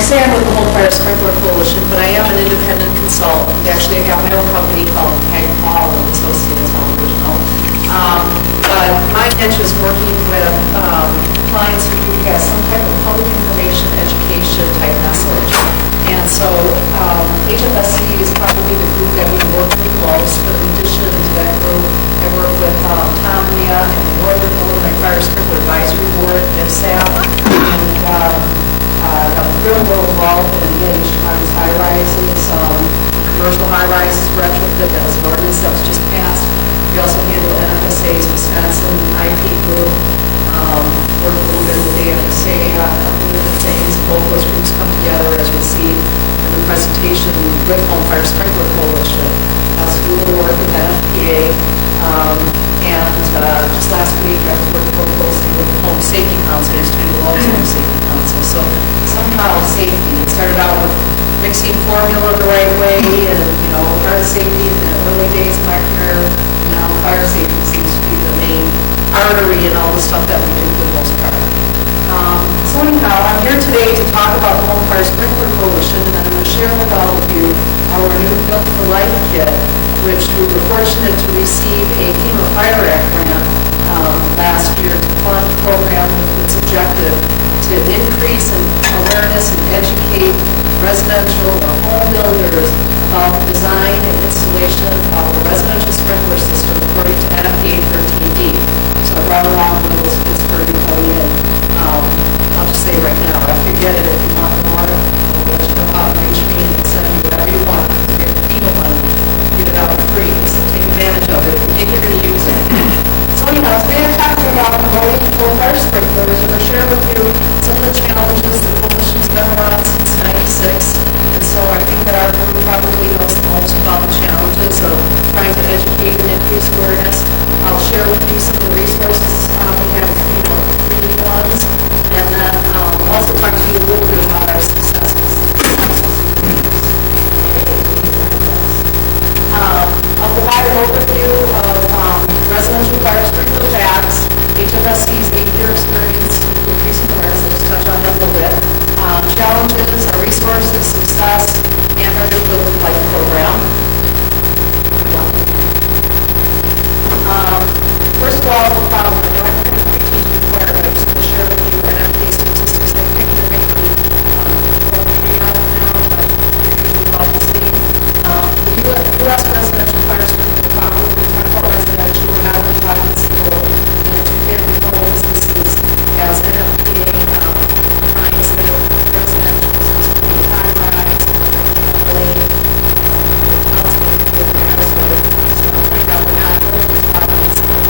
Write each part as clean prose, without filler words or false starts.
say I'm with the Home Fire Sprinkler Coalition, but I am an independent consultant. Actually, I have my own company called Peg Paul and Associates Original. But my niche is working with clients who have some type of public information education type message. And so HFSC is probably the group that we work with most, but in addition to that group, I work with Tom Leah and the Northern Illinois Fire Sprinkler Advisory Board, NIFSAP, and real world involved in getting Chicago's high rises, commercial high rises retrofit. That was an ordinance that was just passed. We also handle NFSA's Wisconsin IT group, work a little bit with the AFSA on a couple of different things. Both those groups come together, as we'll see in the presentation, with Home Fire Sprinkler Coalition. So do a little work with NFPA. Just last week, I was working more closely with the Home Safety Council, I just trained the Home Safety Council. So somehow safety, it started out with mixing formula the right way and, hard safety in the early days of my career. Now fire safety seems to be the main artery in all the stuff that we do for the most part. So anyhow, I'm here today to talk about the Home Fire Sprinkler Coalition, and I'm going to share with all of you our new Built for Life kit, which we were fortunate to receive a FEMA Fire Act grant last year to fund a program with its objective to increase awareness and educate residential or home builders about the design and installation of a residential sprinkler system according to NFPA 13D. So I brought along one of those kits for everybody, and I'll just say right now, after you get it, if you want more, I'll let you know how to reach me and send you whatever you want to get the FEMA money. Get it out for free, so take advantage of it if you think you're going to use it. So anyhow, today I'm talking about promoting home fire sprinklers, and I'll share with you some of the challenges the coalition's been around since '96. And so I think that our group probably knows the most about the challenges of trying to educate and increase awareness. I'll share with you some of the resources we have, free ones, and then I'll also talk to you a little bit about our successes. I'll provide an overview of residential fire sprinkler facts, HFSC's 8-year experience with increasing awareness. I'll just touch on that a little bit. Challenges, our resources, success, and our new Built for Life program. First of all, I know I'm going to teach you before, but I'm just going to share with you NFPA statistics. I think they're making out now, but you're obviously the U.S. residential fire sprinkler problem. We talk about residential, we're not only talking single and two-family homes. This is as NFPA defines it, residential systems, high-rise, lane, housing, so we're not only talking single.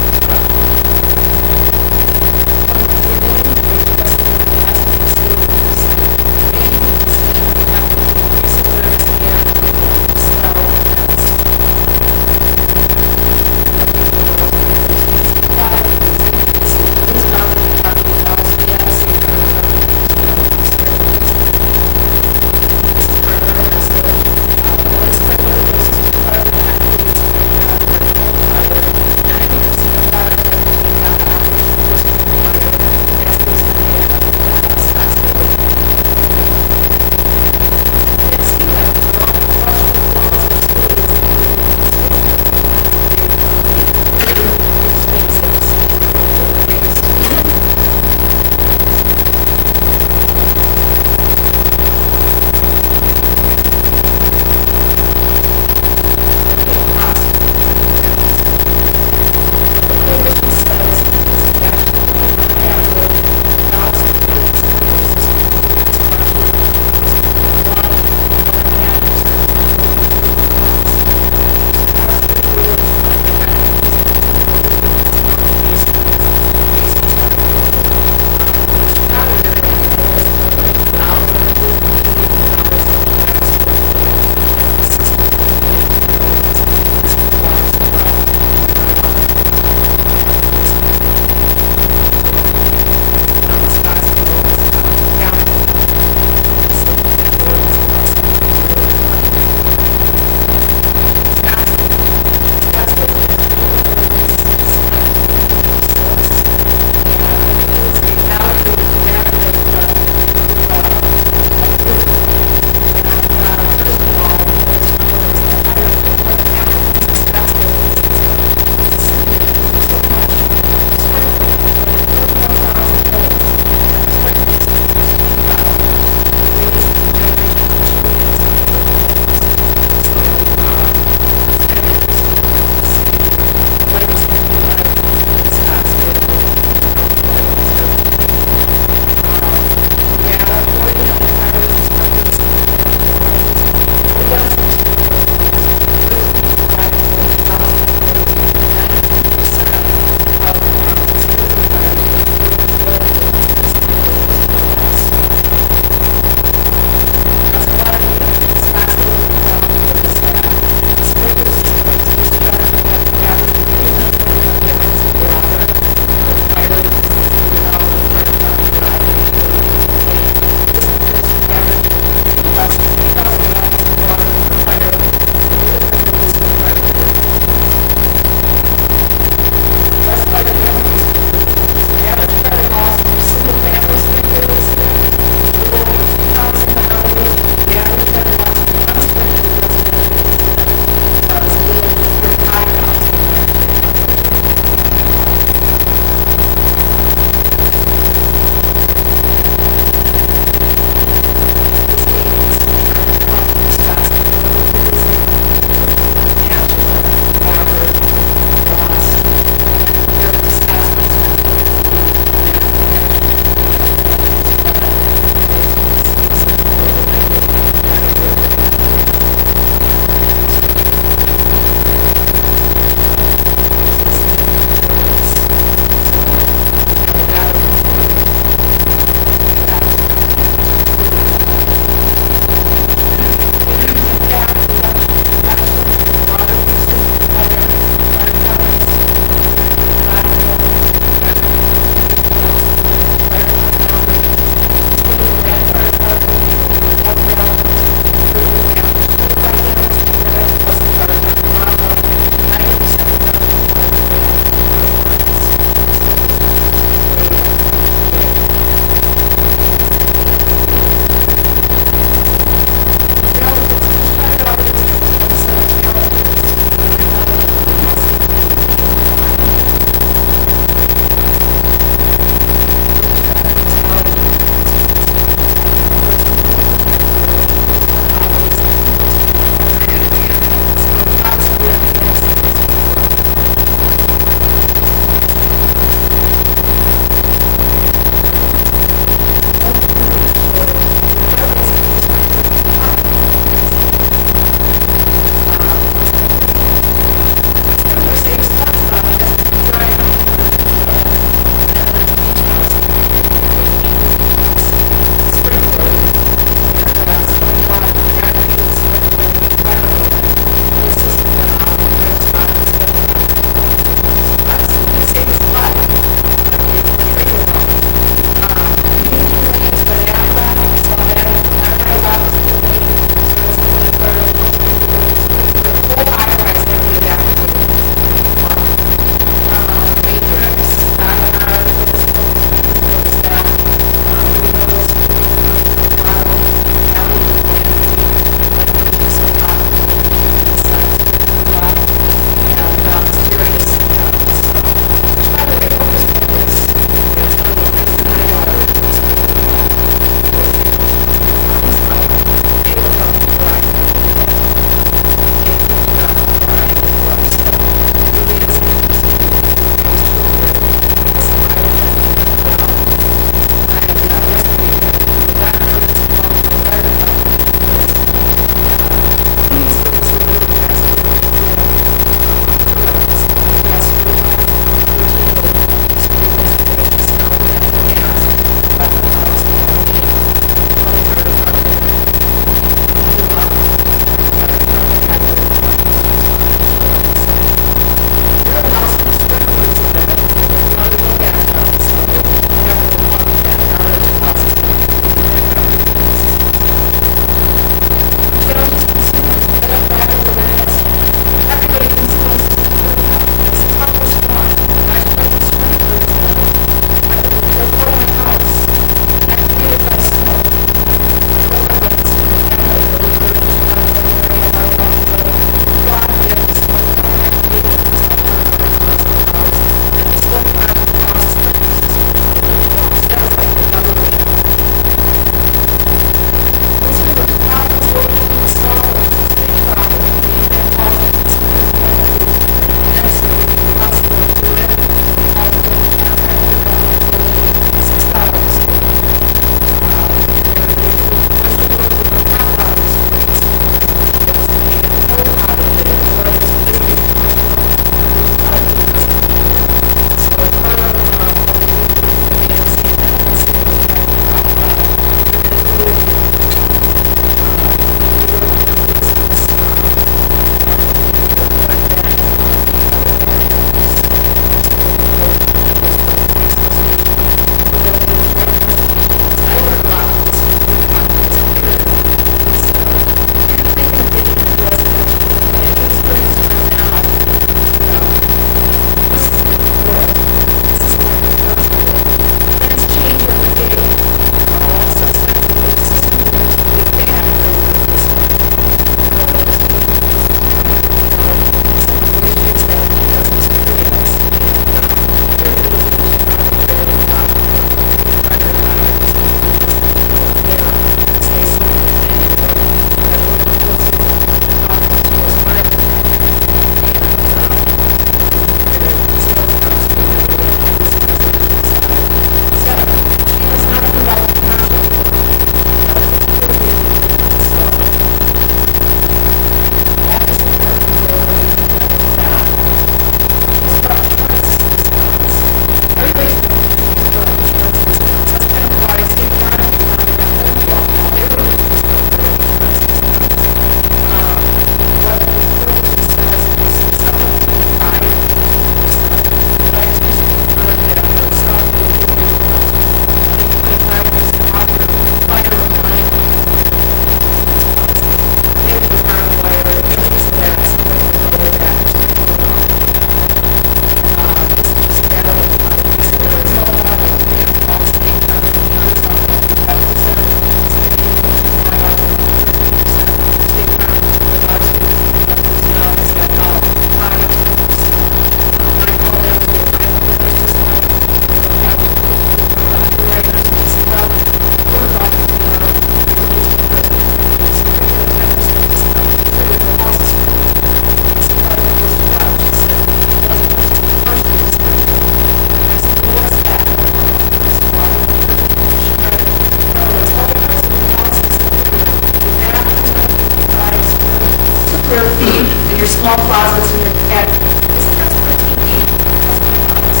small closets in your attic. That's 13 feet. That's my house.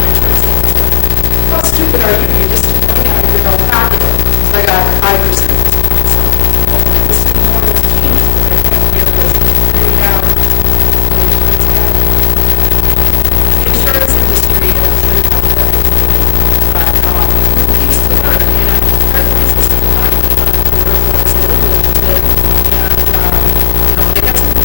My church is. How stupid are you? You just took money out of your own pocket. So I got 5%. So hopefully this is more of a change that I think here was figured out. The insurance industry has really done that. But it needs to learn. And our place is not they got some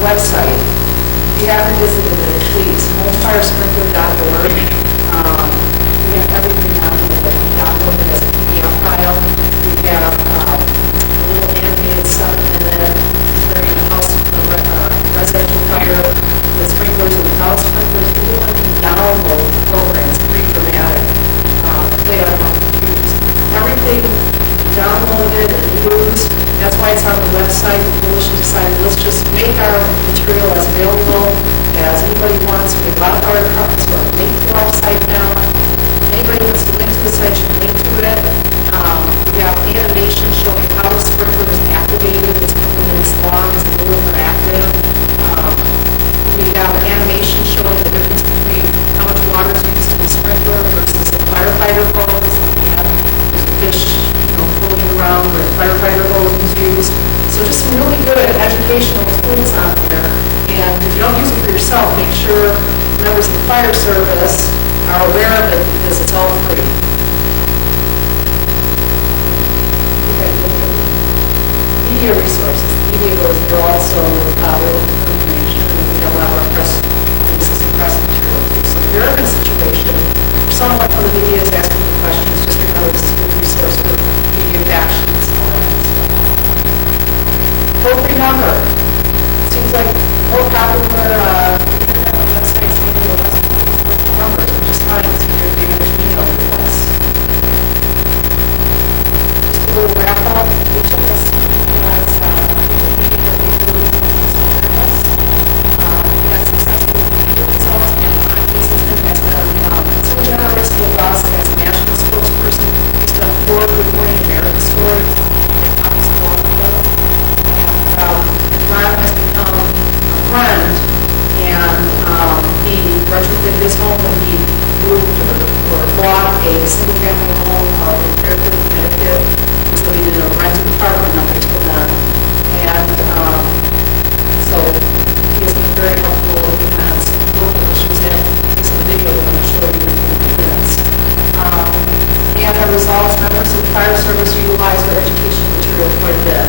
website. If you haven't visited it, please, homefiresprinkler.org. We have everything on there that we downloaded as a PDF file. We have a little animated 7-minute during a house residential fire with sprinklers and without sprinklers. Anyone can download the program. It's pretty dramatic. Play on our computers. Everything downloaded and used. That's why it's on the website. The coalition decided let's just make our material as available as anybody wants. We have a lot of fire departments who are linked to our site now. Anybody wants to link to the site, you can link to it. We have animation showing how the sprinkler is activated. It's a couple minutes long. It's a little interactive. We have an animation showing the difference between how much water is used in the sprinkler versus the firefighter hose. We have fish floating around where the firefighter hose is used. So just some really good education educational tools on there. And if you don't use it for yourself, make sure members of the fire service are aware of it because it's all free. Media resources. Media goes there also with information. We have a lot of our press, consistent press material. So if you're in a situation where someone from the media is asking you questions, just remember this is a good resource for media fact sheets and all that stuff. Toll-free number. Seems like more popular internet websites than the less number, which is fine to your damaged email requests. Just a little wrap up. Each of us has had successful media results, and Ron Hazelton has been so generous with us as a national spokesperson. He's done 4 Good Morning America stories and copies of all of them. And Ron has become a friend, and he retrofitted his home when he moved or bought a single-family home in Fairfield, Connecticut. So he did a rented apartment up until then. And so he has been very helpful with the kinds of local issues and he's in the video that I'm going to show you in a few minutes. And our results, members of the fire service utilize our educational material quite a bit.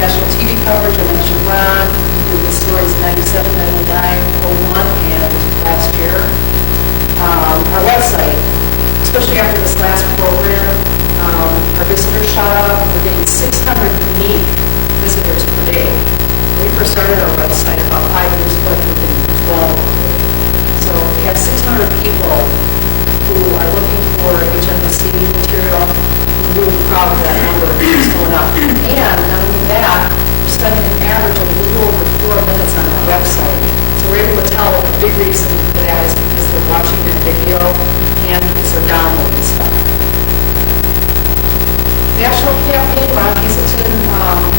National TV coverage, I mentioned Ron, we did the stories 97, 99, 01, and last year. Our website, especially after this last program, our visitors shot up. We're getting 600 unique visitors per day. When we first started our website about 5 years ago, we were getting 12. So we have 600 people who are looking for HMSC material. We're really proud of that number that's going up. And not only that, we're spending an average of a little over 4 minutes on our website. So we're able to tell a big reason for that is because they're watching the video and because they're downloading stuff. National campaign, Ron Hazelton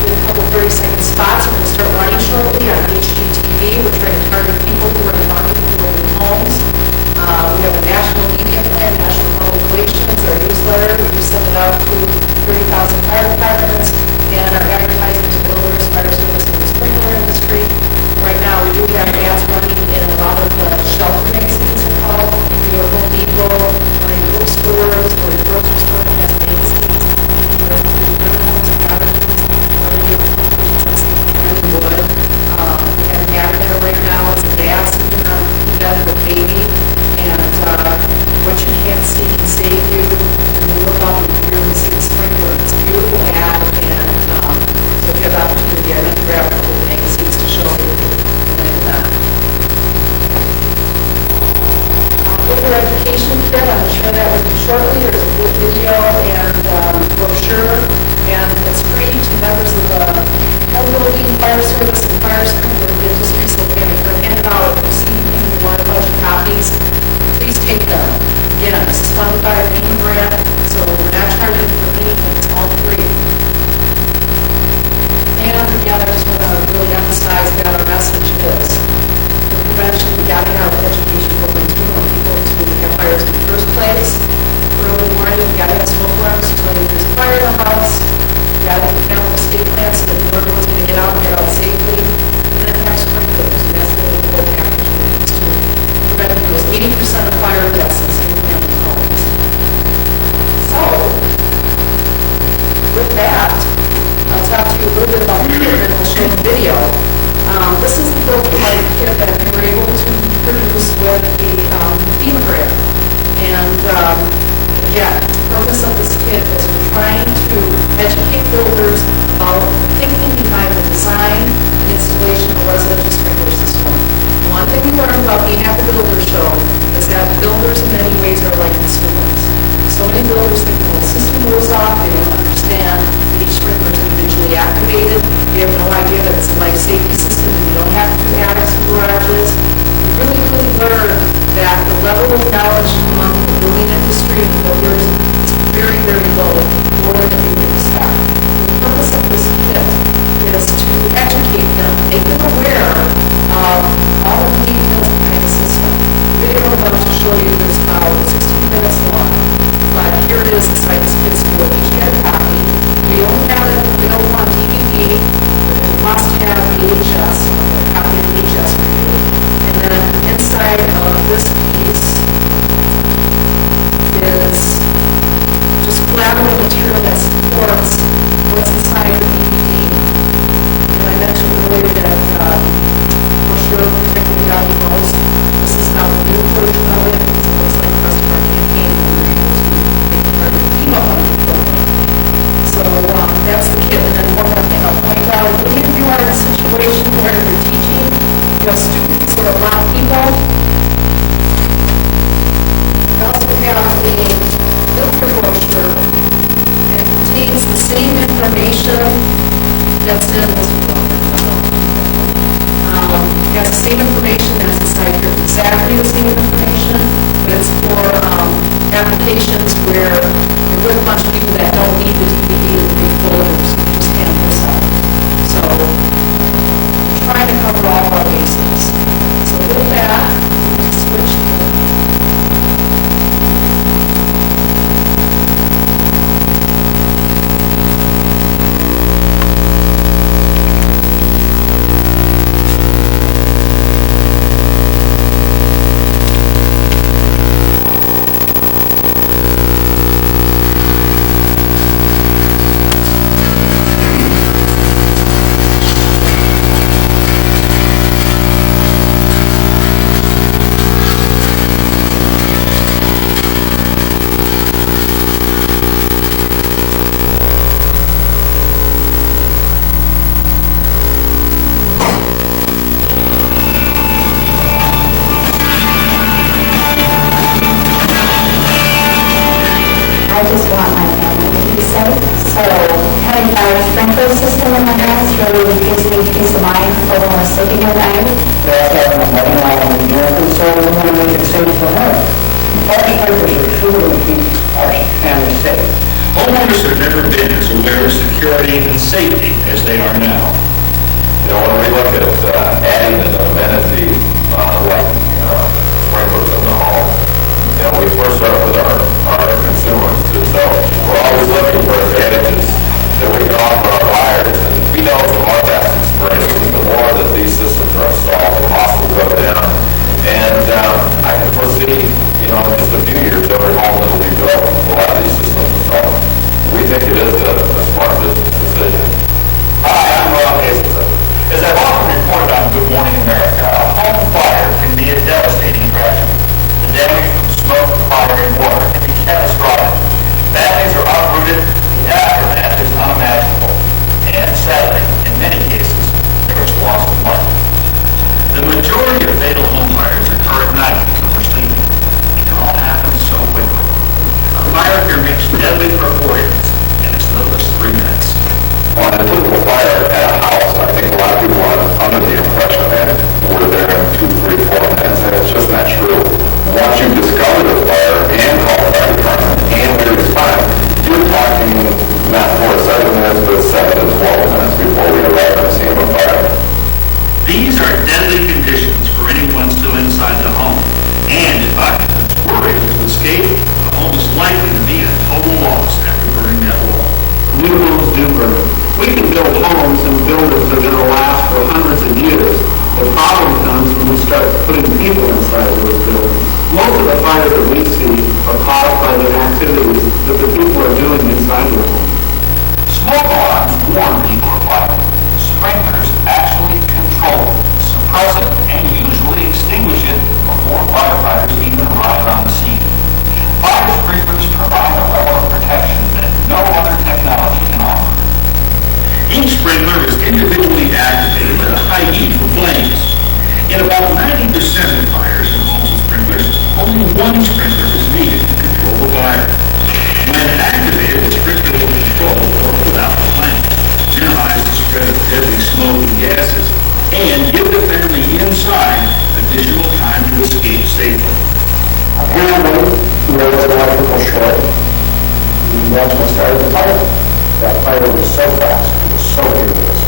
did a couple 30-second spots. We're going to start running shortly on HGTV. We're trying to target people who are in the market for building homes. We have a national media plan, national public relations, our newsletter. We just send it out to 30,000 fire departments, and our advertising to builders, fire service, and the sprinkler industry. Right now, we do have ads running in a lot of the shelter magazines are called. We have Home Depot, or in bookstores, or in grocery store that has magazines. We have an ad there right now. It's a dad sitting on the bed with a baby, and what you can't see can save you. And you look up and you really see the sprinkler. It's a beautiful ad, and so if you have the opportunity, I'd like to grab a couple of magazines to show you. Builder education kit, I'm going to share that with you shortly. There's a good video and brochure, and it's free to members of the home building, fire service, and fire sprinkler industry. So again, if you're handed out, if you see anything you want a bunch of copies, please take them. Again, this is funded by a FEMA grant, so we're not charging for anything. It's all free. And again, I just want to really emphasize that our message is the prevention, gathering out education programs. We want people to have fires in the first place. Early warning, you got to have smoke alarms until there's a fire in the house. You got to have a chemical escape plan so that you know everyone's going to get out safely. And then have sprinklers, and that's really important applications to prevent those 80% of fire deaths in single-family homes. So, with that, I'll talk to you a little bit about the kit, and we'll show the video. This is the build kit that we were able to produce with the FEMA grant. And again, the purpose of this kit is we're trying to educate builders about thinking behind the design and installation of a residential sprinkler system. One thing we learned about being at the builder show is that builders in many ways are like consumers. So many builders think when the system goes off, they don't understand that each sprinkler is individually activated. They have no idea that it's a life safety system and you don't have to do attics and garages. We really learn that the level of knowledge among the building industry and builders is very, very low, lower than you would expect. The purpose of this kit is to educate them, make them aware of all of the details behind the system. The video I'm about to show you is about 16 minutes long, but here it is inside this kit's board. Each get a copy. We only have it available really gives me peace of mind for when we're sleeping at night. That's got my money out in the unit, and so we want to make it safe for her. Fire sprinklers are truly to keep our family safe. Homeowners have never been as aware of security and safety as they are now. You know, when we look at adding an amenity like sprinklers in the home, you know, we first start with our consumers themselves. We're always looking for advantages that we can offer our buyers, and we know from our past experience, the more that these systems are installed, the cost will go down. And I can foresee, you know, in just a few years, every home that will be built will have these systems installed. We think it is a smart business decision. Hi, I'm Rob Hazelton. As I've often reported on Good Morning America, a home fire can be a devastating tragedy. The damage from smoke, fire, and water can be catastrophic. Families are uprooted, the aftermath is unimaginable, and sadly, in many cases, there is loss of life. The majority of fatal home fires occur at night when we're sleeping. It can all happen so quickly. A fire can reach deadly proportions in as little as 3 minutes. On a typical fire at a house, I think a lot of people are under the impression that we're there in 2, 3, 4 minutes, and it's just not true. Once you discover the fire and call the fire department and we respond, you're talking not 4 to 7 minutes, but 7 to 12 minutes before we arrive at the scene of a fire. These are deadly conditions for anyone still inside the home. And if occupants were able to escape, the home is likely to be a total loss after burning that wall. New homes do burn. We can build homes and buildings that are going to last for hundreds of years. The problem comes when we start putting people inside those buildings. Most of the fires that we see are caused by the activities that the people are doing inside their home. Smoke alarms warn people of fire. Sprinklers actually control it, suppress it, and usually extinguish it before firefighters even arrive on the scene. Fire sprinklers provide a level of protection that no other technology can offer. Each sprinkler is individually activated at a high heat for flames. In about 90% of fires in homes with sprinklers, only one sprinkler is needed to control the fire. When activated, the sprinkler will control or put out the flame, minimize the spread of deadly smoke and gases, and give the family inside additional time to escape safely. Apparently, there was an electrical short, and that's what started the fire. That fire was so fast, it was so furious.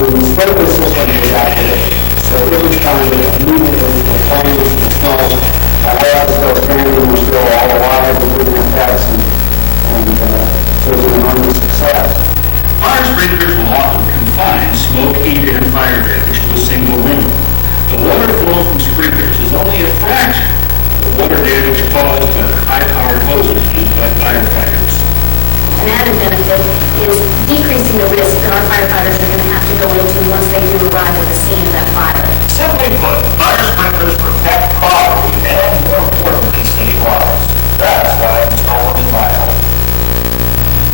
The sprinkler system was activated, so it was trying to immediately the flames and the smoke. Our house was still standing, we're still all alive, we're living in pets, and so it was an enormous success. Fire sprinklers will often confine smoke, heat, and fire damage to a single room. The water flow from sprinklers is only a fraction of the water damage caused by the high-powered hoses used by firefighters. An added benefit is decreasing the risk that our firefighters are going to have to go into once they do arrive at the scene of that fire. Simply put, fire sprinklers protect property and, more importantly, save lives. That's why I installed them in my home.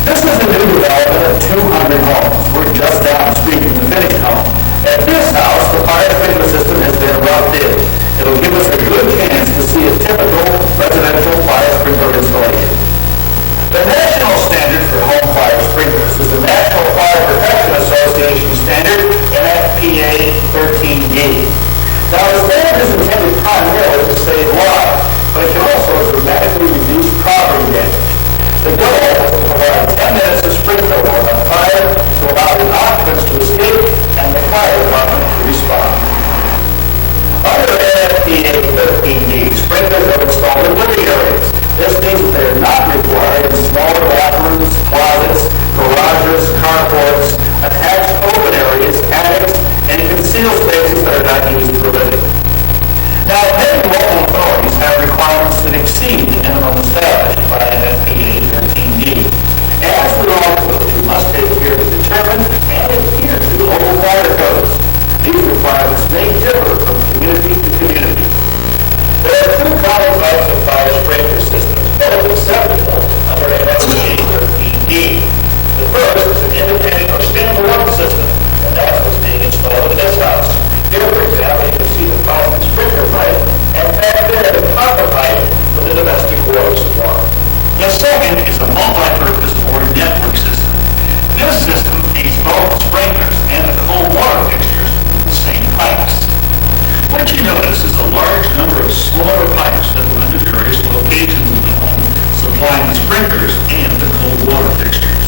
This is a new development of 200 homes. We're just down the street from the finished home. At this house, the fire sprinkler system has been roughed in. It'll give us a good chance to see a typical residential fire sprinkler installation. The national standard for home fire sprinklers is the National Fire Protection Association standard, NFPA 13D. Now, the standard is intended primarily to save lives, but it can What you notice is a large number of smaller pipes that run to various locations in the home, supplying the sprinklers and the cold water fixtures.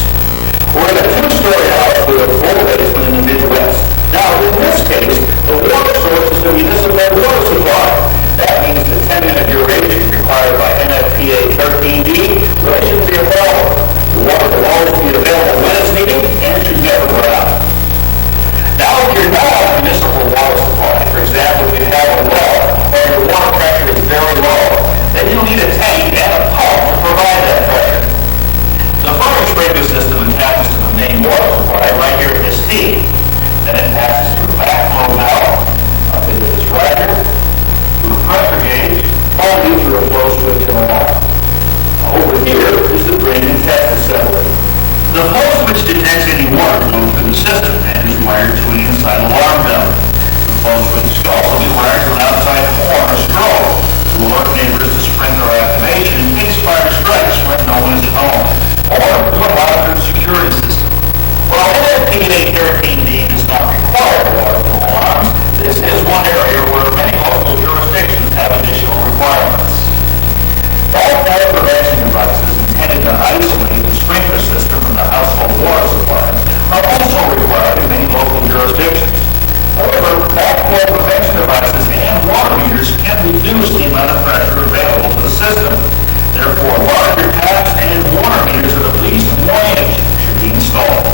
We're in a two-story house with a full basement in the Midwest. Now, in this case, the water source is the municipal water supply. That means the 10-minute duration required by NFPA 13D really shouldn't be a problem. The water will always be available when it's needed and it should never run out. Now, if you're not on municipal water supply, for example, if you have a well or your water pressure is very low, then you'll need a tank and a pump to provide that pressure. The fire sprinkler system attaches to the main water supply right here at this T. Then it passes through a backflow valve, up into this riser, through a pressure gauge, all due through a flow switch in a wall. Over here is the drain and test assembly. The flow switch detects any water flow through the system and is wired to an inside alarm bell. The flow switch can also be wired to an outside horn or strobe to alert neighbors to sprinkler activation in case fire strikes when no one is at home, or to a monitored security system. While NFPA 13D does not require water flow alarms, this is one area where many local jurisdictions have additional requirements. All fire prevention devices intended to isolate the sprinkler system from the household water supply are also required in many local jurisdictions. However, backflow prevention devices and water meters can reduce the amount of pressure available to the system. Therefore, larger taps and water meters of at least 1 inch should be installed.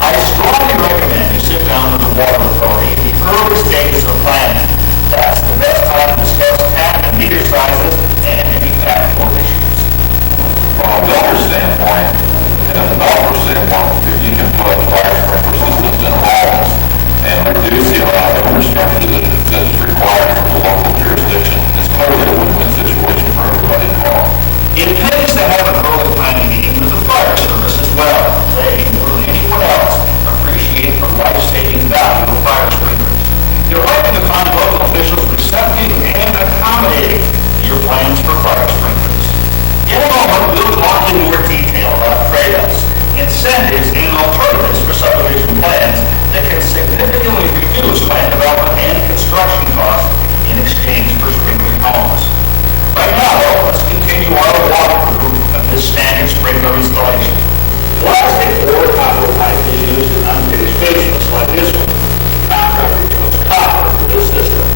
I strongly recommend you sit down with the water authority in the early stages of planning. That's the best time to discuss tap and meter sizes and any backflow issues. From a builder standpoint, and a developer standpoint, if you can put fire sprinkler systems in homes and reduce the amount of infrastructure that is required from the local jurisdiction, it's clearly a win-win situation for everybody involved. It pays to have an early planning meeting with the fire service as well. They, more than anyone else, appreciate the life-saving value of fire sprinklers. You're likely to find local officials receptive and accommodating to your plans for fire sprinklers. In a moment, we'll talk in more detail about trade-offs, incentives, and alternatives for subdivision plans that can significantly reduce land development and construction costs in exchange for sprinkling homes. Right now, though, let's continue our walkthrough of this standard sprinkler installation. Plastic or copper pipe is used in unfinished basements like this one. Contractor chose copper for this system.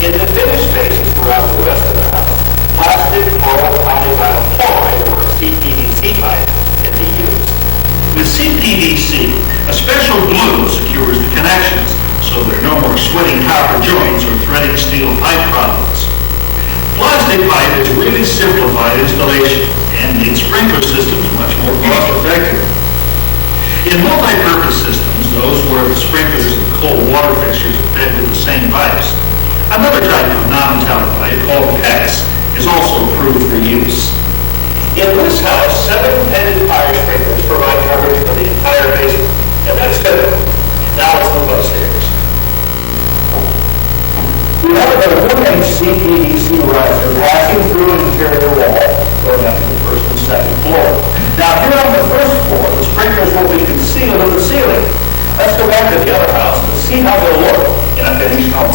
In the finished spaces throughout the rest of the house, plastic polyvinyl chloride or CPVC pipe can be used. With CPVC, a special glue secures the connections so there are no more sweating copper joints or threading steel pipe problems. Plastic pipe is really simplified installation and makes sprinkler systems much more cost-effective. In multi-purpose systems, those where the sprinklers and cold water fixtures are fed with the same pipes, another type of non-metallic pipe called PEX is also approved for use. In this house, 7 pendant fire sprinklers provide coverage for the entire basement, and that's good. Now let's move upstairs. We have a 1-inch CPVC riser passing through an interior wall going up to the first and second floor. Now here on the first floor, the sprinklers will be concealed in the ceiling. Let's go back to the other house and see how they'll look in a finished home.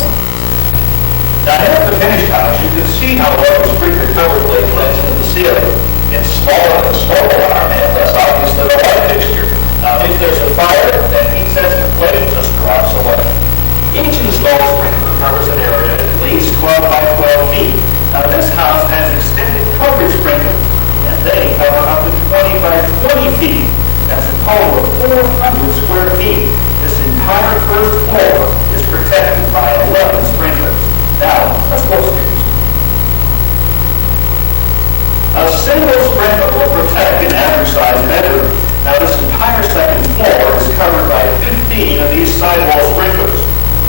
Now here at the finished house, you can see how well the sprinkler cover plate blends into the ceiling. It's smaller than the smoke alarm and less obvious than a light fixture. Now if there's a fire, that heat-sensitive plate just drops away. Each installed sprinkler covers an area at least 12 by 12 feet. Now this house has extended coverage sprinklers, and they cover up to 20 by 20 feet. That's a total of 400 square feet. This entire first floor is protected by 11 sprinklers. Now, let's go upstairs. A single sprinkler will protect an average size bedroom. Now this entire second floor is covered by 15 of these sidewall sprinklers.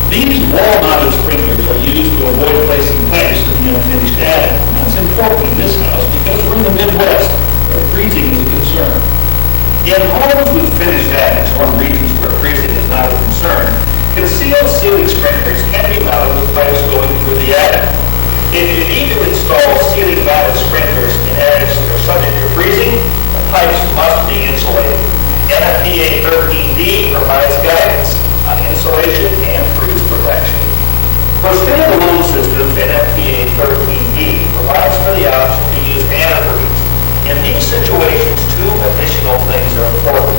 These wall-mounted sprinklers are used to avoid placing pipes in the unfinished attic. That's important in this house because we're in the Midwest, where freezing is a concern. In homes with finished attics or regions where freezing is not a concern, concealed ceiling sprinklers can be mounted with pipes going through the attic. If you need to install ceiling-mounted sprinklers in attics that are subject to freezing, the pipes must be insulated. NFPA 13D provides guidance on insulation and freeze protection. For standalone systems, NFPA 13E provides for the option to use antifreeze. In these situations, two additional things are important: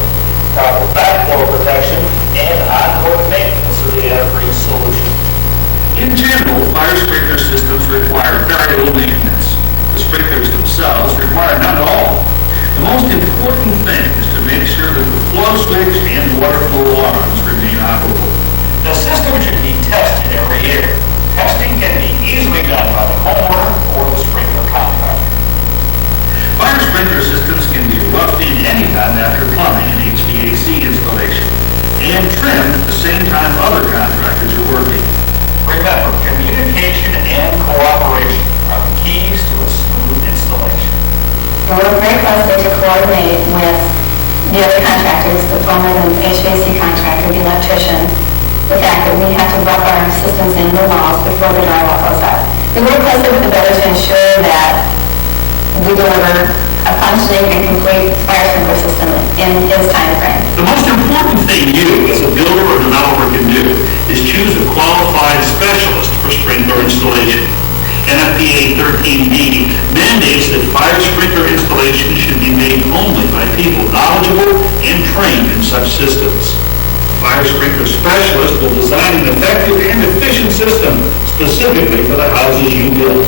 proper backflow protection and ongoing maintenance of the antifreeze solution. In general, fire sprinkler systems require very little maintenance. The sprinklers themselves require none at all. The most important thing is to make sure that the flow switch and water flow alarms remain operable. The system should be tested every year. Testing can be easily done by the homeowner or the sprinkler contractor. Fire sprinkler systems can be roughed in anytime after plumbing and HVAC installation, and trimmed at the same time other contractors are working. Remember, communication and cooperation are the keys to a smooth installation. We work very closely to coordinate with the other contractors, the plumber, the HVAC contractor, the electrician, the fact that we have to rough our systems in the walls before the drywall goes up. We work closely with the builder to ensure that we deliver a functioning and complete fire sprinkler system in his time frame. The most important thing you, as a builder or developer, can do is choose a qualified specialist for sprinkler installation. NFPA 13B mandates that fire sprinkler installation should be made only by people knowledgeable and trained in such systems. Fire sprinkler specialist will design an effective and efficient system specifically for the houses you build.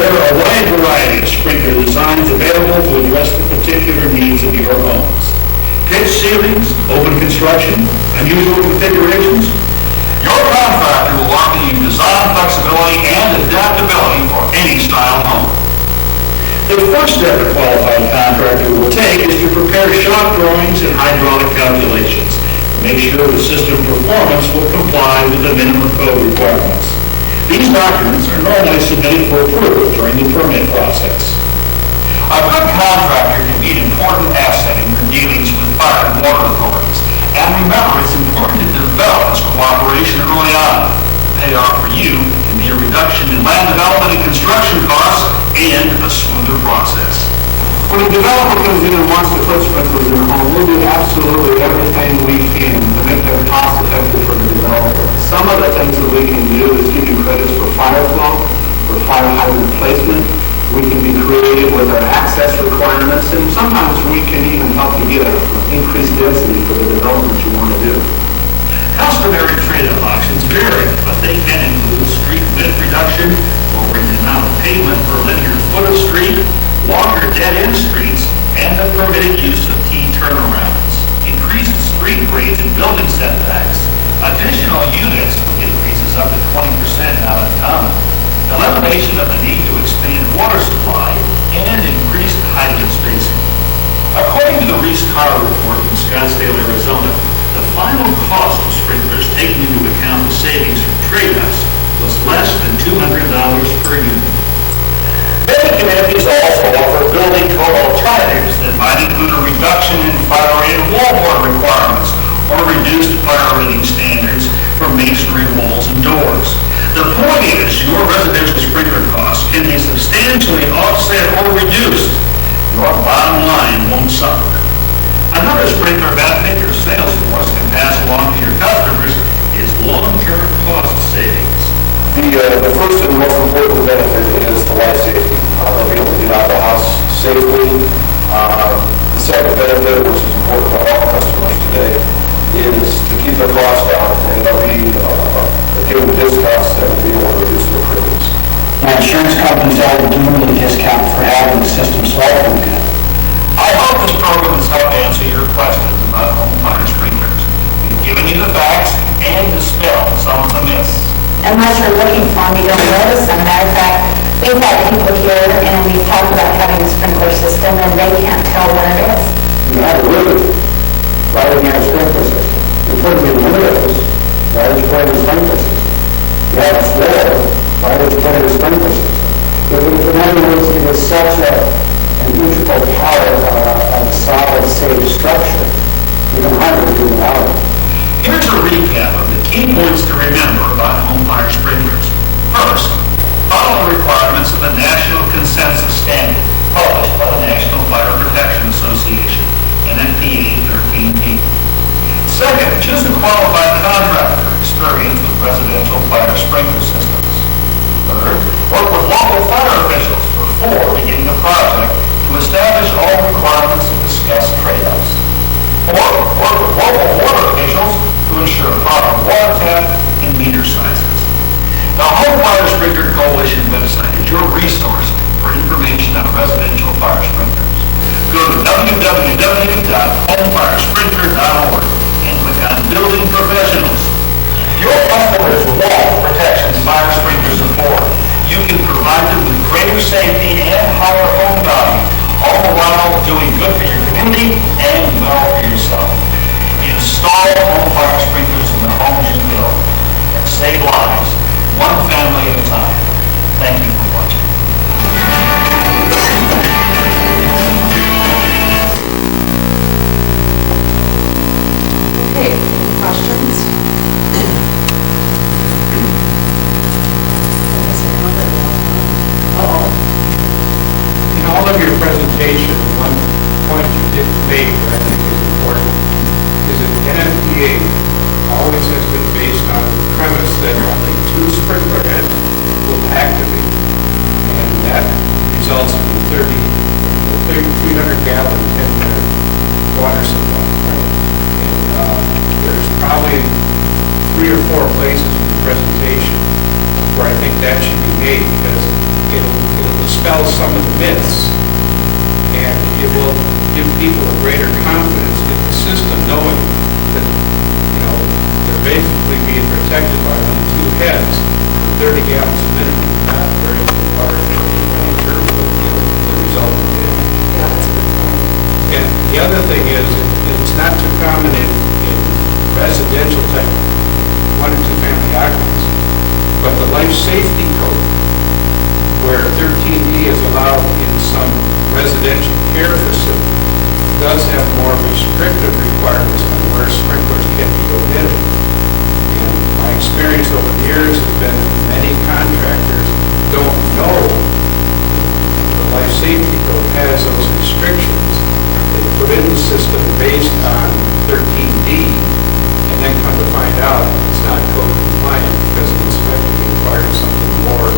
There are a wide variety of sprinkler designs available to address the particular needs of your homes. Pitch ceilings, open construction, unusual configurations. Your contractor will offer you design flexibility and adaptability for any style home. The first step a qualified contractor will take is to prepare shop drawings and hydraulic calculations to make sure the system performance will comply with the minimum code requirements. These documents are normally submitted for approval during the permit process. A good contractor can be an important asset in your dealings with fire and water authorities. And remember, it's important to develop this cooperation early on. The payoff for you can be a reduction in land development and construction costs and a smoother process. When a developer comes in and wants to put sprinklers in a home, we'll do absolutely everything we can to make them cost effective for the developer. Some of the things that we can do is give you credits for fire flow, for fire hydrant placement. We can be creative with our access requirements, and sometimes we can even help you get an increased density for the development you want to do. Customary trade-off options vary, but they can include street width reduction, lowering the amount of pavement per linear foot of street, longer dead-end streets, and the permitted use of T-turnarounds, increased street grades and building setbacks, additional units with increases up to 20% not uncommon, elimination of the need to expand water supply, and increased hydrant spacing. According to the Reese Carr report from Scottsdale, Arizona, the final cost of sprinklers, taking into account the savings from trade-offs, was less than $200 per unit. Many communities also offer building code alternatives that might include a reduction in fire-rated wallboard requirements or reduced fire rating standards for masonry walls and doors. The point is, your residential sprinkler costs can be substantially offset or reduced. Your bottom line won't suffer. Another sprinkler benefit your sales force can pass along to your customers is long-term cost savings. The first and most important benefit is the life safety. They'll be able to get out of the house safely. The second benefit, which is important to all customers today, is to keep their costs down, and they'll be given discounts that will be able to reduce their premiums. My insurance companies all give me a discount for having the system, so I feel good. I hope this program has helped answer your questions about home fire sprinklers. We've given you the facts and dispelled some of the myths. Unless you're looking for them, you don't notice them. Matter of fact, we've had people here and we've talked about having a sprinkler system and they can't tell what it is. You have a roof, why would you have a sprinkler system? You're putting in windows, why would you put in a sprinkler system? You have a floor, why would you put in a sprinkler system? If in other words, it is such an integral part of a solid, safe structure, you can hardly do without it. Here's a recap of the key points to remember about home fire sprinklers. First, follow the requirements of the National Consensus Standard, published by the National Fire Protection Association, NFPA 13B. Second, choose a qualified contractor, experience with residential fire sprinkler systems. Third, work with local fire officials before beginning the project to establish all requirements and discuss trade-offs. Fourth, work with local water officials to ensure proper water tap and meter sizes. The Home Fire Sprinkler Coalition website is your resource for information on residential fire sprinklers. Go to www.homefiresprinkler.org and click on Building Professionals. Your customers want protections fire sprinklers afford. You can provide them with greater safety and higher home value, all the while doing good for your community and well for yourself. Install home fire sprinklers in the homes you build and save lives, one family at a time. Thank you for watching. Okay, any questions? In all of your presentation, one point you didn't make that I think is important is that NFPA always has been based on the premise that only 2 sprinkler heads will activate. And that results in the 300-gallon, 10-minute water supply. And there's probably 3 or 4 places in the presentation where I think that should be made, because it'll dispel some of the myths, and it will give people a greater confidence in the system, knowing that, they're basically being protected by only 2 heads, 30 gallons a minute, not very much water in terms of, the resultant damage. Yeah, that's a good point. And the other thing is, it's not too common in residential type 1 and 2 family occupancy, but the life safety code, where 13D is allowed in some residential care facility, does have more restrictive requirements on where sprinklers can be omitted. And my experience over the years has been that many contractors don't know the life safety code has those restrictions. They put in the system based on 13D, and then come to find out it's not code compliant because the inspector requires something more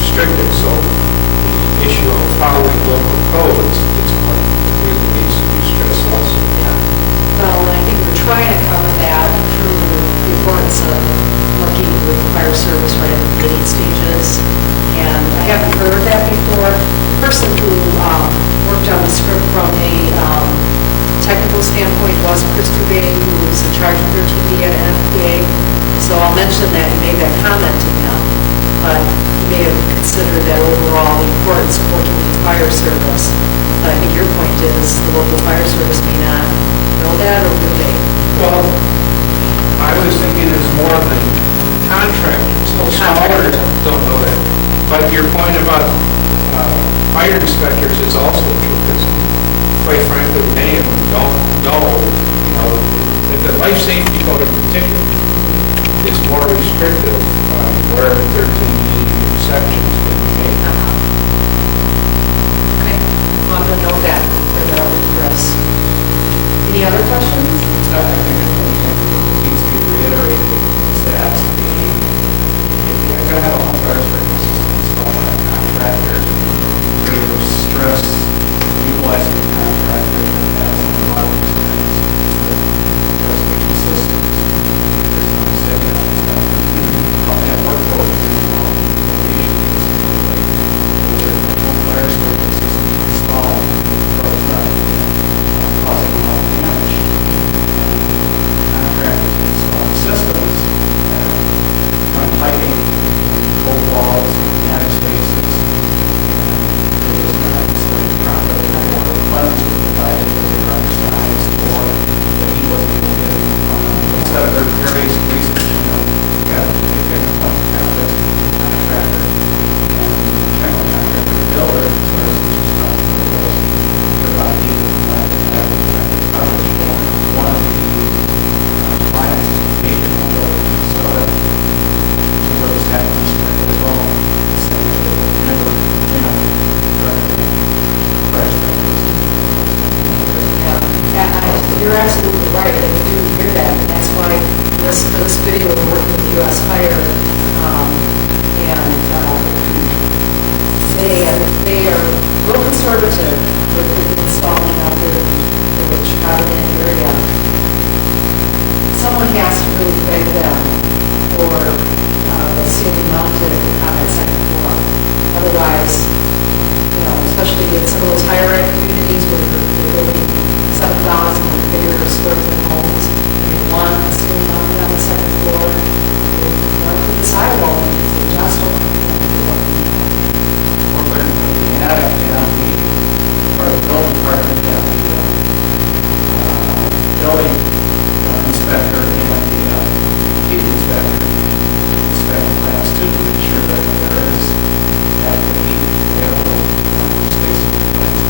restrictive. So the issue of following local codes is one that really needs to be stressed also. Well, and I think we're trying to cover that through the importance of working with the fire service right at the beginning stages. And I haven't heard of that before. The person who worked on the script from a technical standpoint was Chris Dubé, who was in charge of 13D at NFPA. So I'll mention that you made that comment to him, but you may have considered that overall the importance of working with the fire service. But I think your point is the local fire service may not know that, or do they? Well, I was thinking it's more than contractors. Contractors don't know that. But your point about fire inspectors is also true, because quite frankly, many of them don't know, if the life safety code in particular is more restrictive on where 13D exceptions can be made. Okay, well, I'm going to know that for the Chris. Any other questions? I think it needs to be reiterated is that if you're going to have a home fire sprinkler system installed by a contractor, to stress utilizing the contractor that has a lot of experience with residential systems. There's no mistake on that. I'll have work code. out of that area, someone has to really beg them for the ceiling mounted on that second floor. Otherwise, you know, especially in some of those higher end communities where they're building 7,000 or bigger square foot homes, and they want a ceiling mounted on the second floor, they want to put the sidewall in because they just don't want to do what they need. Or we're going to put the attic down, or the building department down, building inspector and the chief inspector inspect the plans too, to ensure that there is adequate heat available space in the place.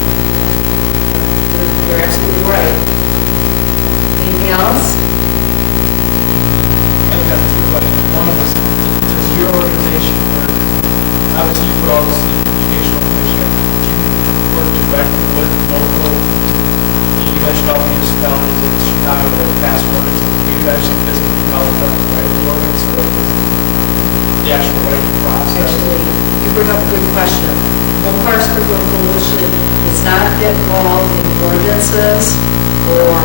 You're absolutely right. Anything else? I've got two questions. One is, does your organization work, obviously you put all this educational information out, do you work directly with local, you mentioned all the municipalities in Chicago that are past orders, do you actually physically follow the right ordinance or the actual writing process? Actually, you bring up a good question. Home Fire Sprinkler Coalition does not get involved in ordinances or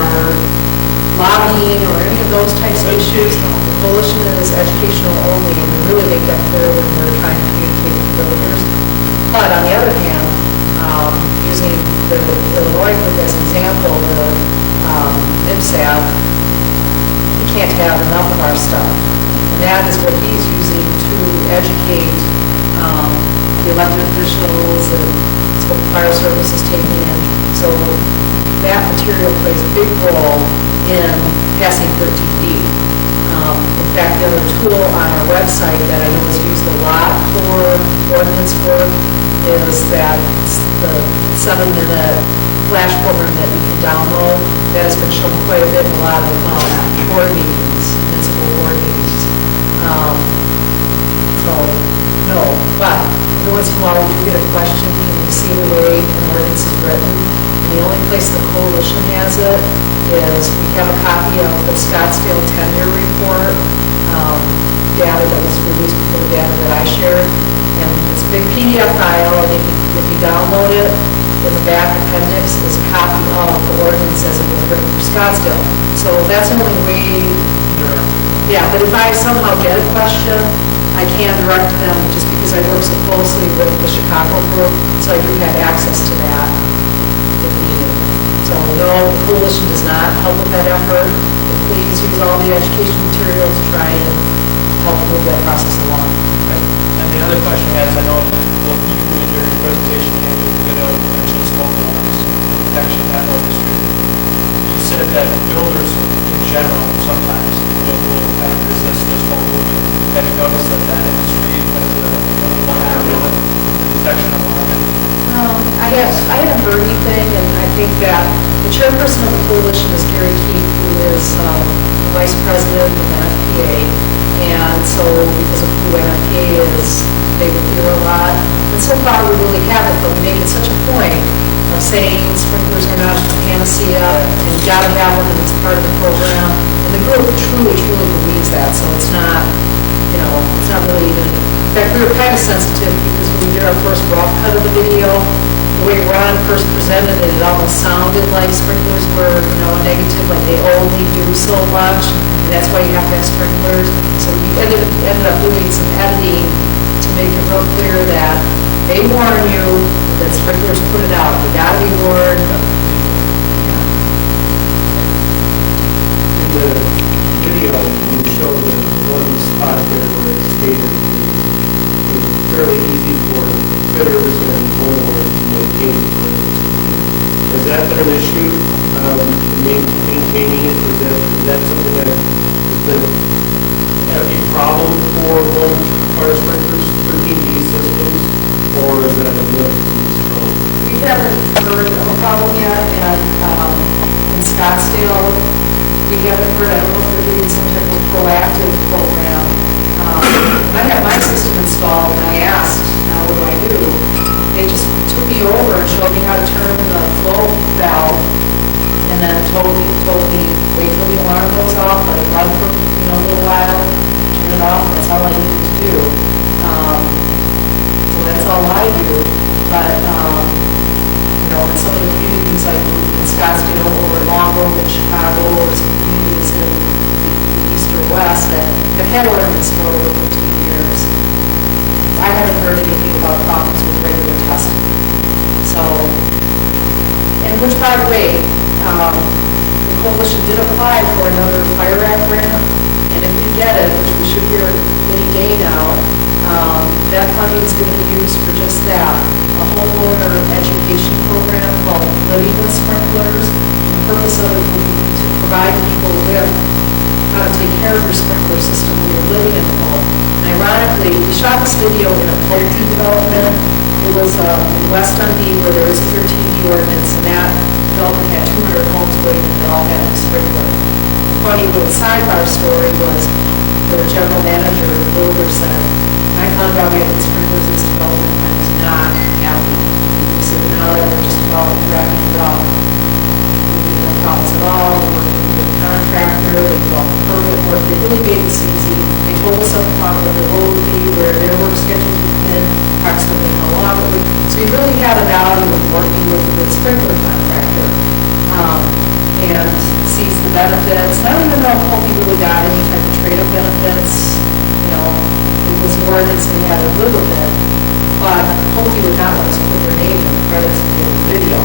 lobbying or any of those types of issues. The coalition is educational only, and we really make that clear when we're trying to communicate with builders. But on the other hand, using the Illinois group as an example, the IPSAB, he can't have enough of our stuff. And that is what he's using to educate the elected officials, and it's what the fire service is taking in. So that material plays a big role in passing 13D. In fact, the other tool on our website that I know is used a lot for ordinance work is that the 7-minute flash program that you can download. That has been shown quite a bit in a lot of board meetings, municipal board meetings. So, no, but every once in a while we do get a question and we see the way an ordinance is written. And the only place the coalition has it is we have a copy of the Scottsdale tenure report, data that was released before the data that I shared. And it's a big PDF file, and if you download it, in the back appendix is a copy of the ordinance as it was written for Scottsdale. So that's the only way, yeah, but if I somehow get a question, I can direct them just because I work so closely with the Chicago group, so I do have access to that if needed. So no, the coalition does not help with that effort. But please use all the education materials to try and help move that process along. And the other question I have, I know what you in your presentation, you know, mentioned smoke alarms, protection at Oak Street. You said that builders in general sometimes will kind of resist the smoke movement. Have you noticed that industry has a protection alarm? I haven't heard anything, and I think that the chairperson of the coalition is Gary Keith, who is the vice president of NFPA. And so because of who NFPA is, they would hear a lot. And so far we really haven't, but we make it such a point of saying sprinklers are not a panacea, and you gotta have them, and it's part of the program. And the group truly, truly believes that, so it's not, you know, it's not really even, in fact, we were kind of sensitive because when we did our first rough cut of the video, the way Ron first presented it, it almost sounded like sprinklers were, you know, a negative, like they only do so much, and that's why you have to have sprinklers. So we ended up doing some editing to make it real clear that they warn you that sprinklers put it out. You gotta be warned. In the video, you showed that one spot there where it stated it's fairly easy for fitters and homeowners to maintain it. Has that been an issue, maintaining it? Is that something that has been a problem for home fire sprinklers, 13D systems, or is that a myth? We haven't heard of a problem yet, and in Scottsdale, we haven't heard, I don't know if they're doing some type of proactive program. I had my system installed, and I asked, now what do I do? They just took me over and showed me how to turn the flow valve, and then told me, wait till the alarm goes off, let it run for, you know, a little while, turn it off, and that's all I needed to do. So that's all I do, but, you in some of the communities like in Scottsdale or Long Grove in Chicago or some communities in the east or west that have had ordinance for over 15 years. I haven't heard anything about problems with regular testing. So, and which, by the way, the coalition did apply for another Fire Act grant, and if we get it, which we should hear any day now, that funding is going to be used for just that, a homeowner education program called Living with Sprinklers. The purpose of it will be to provide people with how to take care of your sprinkler system when you're living in a home. And ironically, we shot this video in a Pulte development. It was in West Dundee where there is a 13D ordinance, and that development had 200 homes waiting, and they all had a sprinkler. The funny little sidebar story was the general manager of the builder said, I found out we had these sprinklers in this development, and I was not happy. He said, now that we're just about wrapping it up, we have no problems at all, we're working with the contractor, they do all the permit work, they really made this easy. They told us up front what the road would be, where their work schedule would fit, approximately how long it would. So we really had a value of working with the sprinkler contractor, and sees the benefits. I don't even know if Pulte really got any type of trade-up benefits, it was an ordinance and we had to live with it, but Pulte would not let us put their name in the credits of the video.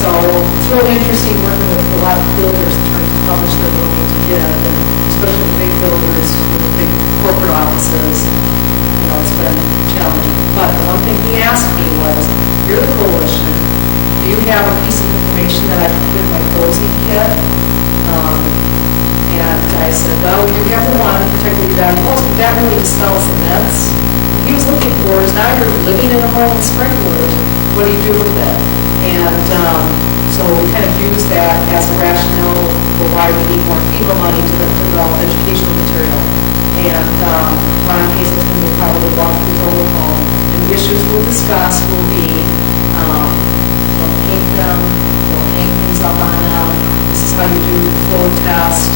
So it's really interesting working with a lot of builders in terms of how much they're willing to give, and especially big builders with big corporate offices, it's been challenging. But the one thing he asked me was, you're the coalition, do you have a piece of information that I can put in my closing kit? And I said, well, you have the one, particularly that most, but that really dispels the myths. What he was looking for is now you're living in a home with sprinklers, what do you do with it? And so we kind of used that as a rationale for why we need more FEMA money to develop educational material. And Ron Hazelton will probably walk through the whole home. And the issues we'll discuss will be don't paint them, don't hang things up on them. This is how you do the flow test.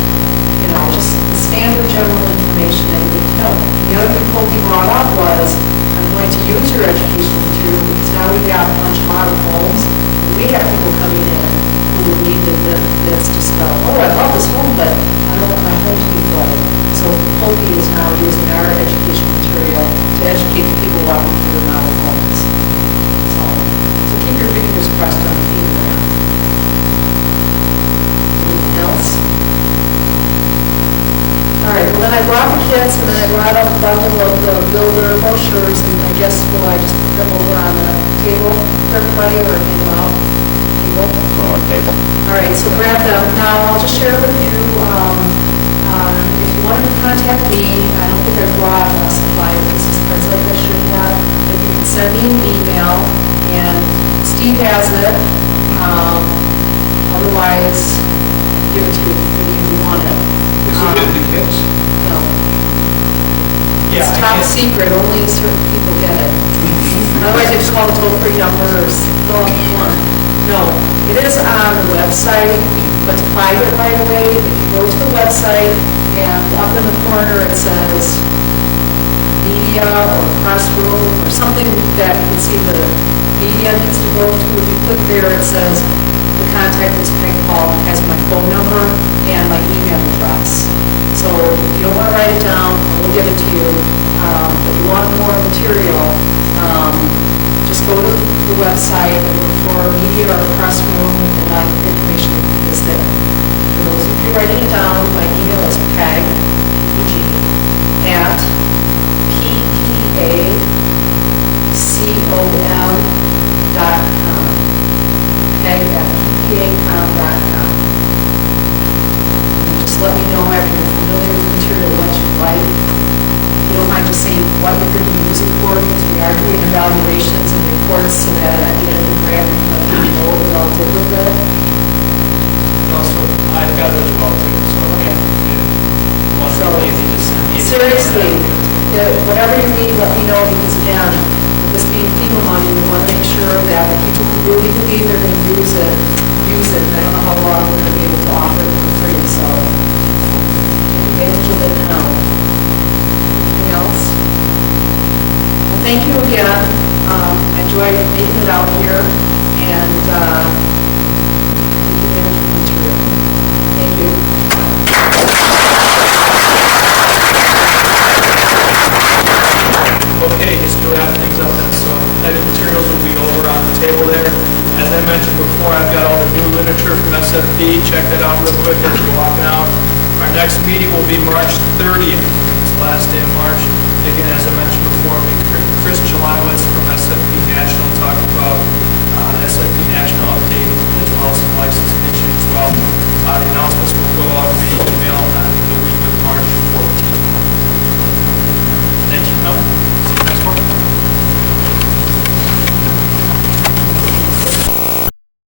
Just the standard general information that you would know. The other thing Pulte brought up was, I'm going to use your educational material because now we've got a bunch of model homes, and we have people coming in who will need that's just go, oh, I love this home, but I don't want my home to be flooded. So Pulte is now using our education material to educate the people walking through the model homes. So keep your fingers crossed on FEMA grant. Anything else? All right, well then I brought the kits, and then I brought up a bundle of the builder brochures, and I guess will I just put them over on the table for everybody, or hand them out? Table? All right, so grab them. Now, I'll just share with you, if you wanted to contact me, I don't think I brought a supply of assistance like I should have, but you can send me an email, and Steve has it. Otherwise, give it to you if you want it. Is it in the kits? No. Yeah, It's top secret, only certain people get it. Otherwise, they just call the toll-free number or fill out the form. No, it is on the website, but to find it right away, if you go to the website and up in the corner it says media or classroom or something that you can see the media needs to go to. If you click there, it says the contact is Peg Paul, it has my phone number and my email address. So if you don't want to write it down, we'll get it to you. If you want more material, just go to the website and look for media or classroom, and that information is there. For those of you writing it down, my email is peg, at ppacom.com. Peg at ppacom.com. Just let me know after you're familiar with the material what you like. You don't mind just saying what you're going to use it for, because we are doing evaluations and reports so that at the end of the grant, we let you know what we all did with it. Also, I've got it as well too, so Okay. once So, it's easy to send me. seriously, whatever you need, let me know, because again, with this being FEMA money, we want to make sure that the people who really believe they're going to use it. And I don't know how long we're going to be able to offer it for free, so take advantage of it now. Anything else? Well, thank you again. I enjoyed making it out here. and management material. Thank you. Okay, just to wrap things up then, so heavy materials will be over on the table there. As I mentioned before, I've got all the new literature from SFP, check that out real quick as you're walking out. Our next meeting will be March 30th, it's the last day of March. Again, as I mentioned before, Chris Jelowitz from SFP National talked about SFP National update as well as some licensing issues as well. The announcements will go out via email on the week of March 14th.